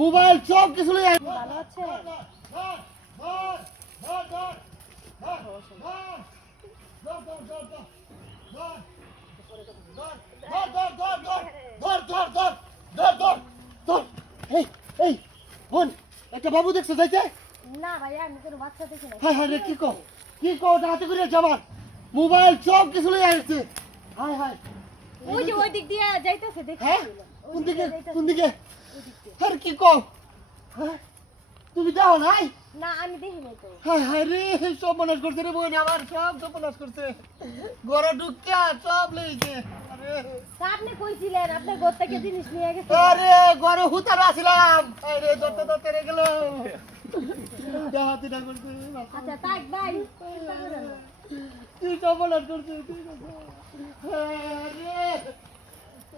Mobile সব কিছু লই ভালো আছে? এই বোন একটা বাবু দেখছো যাইতে? না ভাইয়া আমি কোনো বাচ্চা দেখি না। হায় হায় রে কি কও হাতে করে যাবার মোবাইল সব কিছু লই আসছে। হায় হায় ওই যে ওই দিক দিয়ে যাইতেছে হ্যাঁ দেখতেছিল। কোন দিকে আর কি কও হ্যাঁ তুমি যাও নাই? না আমি দেখি নাই তো। হায় হায় রে সব মনাস করছে রে বোন আমার সব মনাস করছে ঘরে ঢুকিয়া সব লইছে আরে তা আপনি কইছিলেন আপনার ঘর থেকে জিনিস নিয়ে গেছে। আরে ঘরে হুতার আসিলাম আরে দত্ত রে গেল হাতিটা করছে আচ্ছা তাক ভাই চিন্তা করেন না। তুই সব মনাস করছে আরে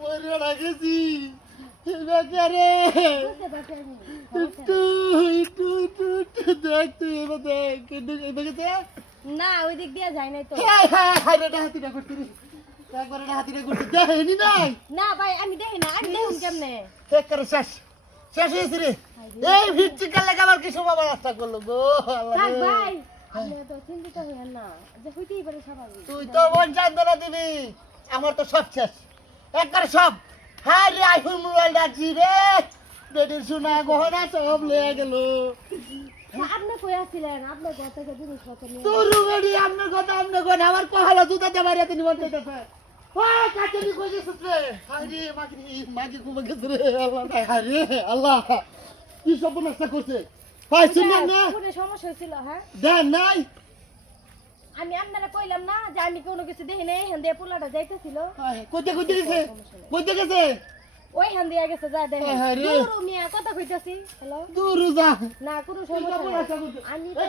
ওরে রাখেছি বেচারে বুঝতে পারছি আমি। একটু দেখ তুই এবার দেখ দেখেছে না ওই দিক দিয়ে যাই নাই তো। হাতিটা করছি একবারে হাতিটা করছি দেখেনি নাই না ভাই আমি দেখি না আমি দেখুন কেমনে। শেষ করে শেষ হয়েছে রে এই ভিড় কাল লাগে আমার কিছু বাবা রাস্তা করলো গো আল্লাহ তাক রে। ভাই আপনি তো চিন্তিত হইেন না যে হইতেই পারে স্বাভাবিক। তুই তো মন চান্দনা দিবি আমার তো সব শেষ একবার সব হ্যাঁ রে আইফোন মোবাইল ডাকছি রে বেটির সোনা গহনা সব লয়ে গেল আপনি কই আছিলেন আপনার ঘর থেকে জিনিসপত্র নিয়ে। তোর বেটি আপনার কথা আমার কহালা জুতা দেবার এত নিবন দিতেছে ওই কাছে কই গেছিস রে আরে মাগি কুমা গেছে রে আল্লাহ আরে আল্লাহ কি সব নষ্ট করছে পাইছিস না কোনো সমস্যা হয়েছিল হ্যাঁ? দেন নাই আমি আপনারা কইলাম না যে আমি কোনো কিছু দেখি নাই হ্যাঁ দিয়ে পোলাটা যাইতেছিল। কইতে গেছে ওই হ্যাঁ দিয়ে গেছে যা দেখেন। আরে। দূর মিয়া কথা কইতাছি। হ্যালো দূর যা না কোনো সমস্যা নাই। আমি তো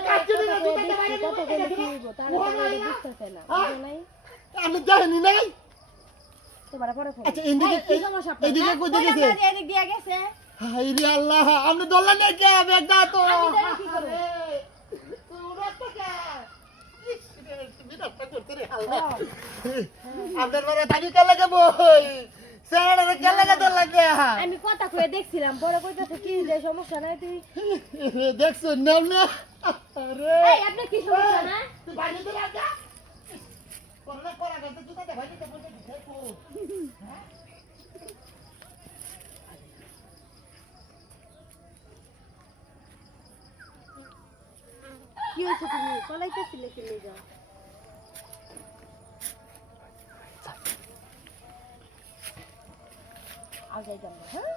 কত কইলে কি হইব তার বুঝতেছে না বুঝো নাই আমি জানি নাই তোমার পরে ফোন। আচ্ছা এদিকে কি সমস্যা আপনার? এদিকে হ্যাঁ? কইতে কইলাম গেছে না যে এদিক দিয়ে গেছে। হাই রে আল্লাহ আপনি দল্লা নেই কে বেটা তো আমি জানি কি করব। আপনার বারে থাকি কে লাগে বই স্যারের কে লাগে দল লাগে আমি কথা কয়ে দেখছিলাম পরে কইতাছে কি যে সমস্যা নাই তুই। দেখছো নাম না আরে এই আপনার কি সমস্যা না? তুই বাড়ি তো লাগা করলে করা গেছে তুই তো ভাই তো বলতে দেখো কি হইছে তুমি চলাইতেছিলে কি লাগা? আগে যাবো হ্যাঁ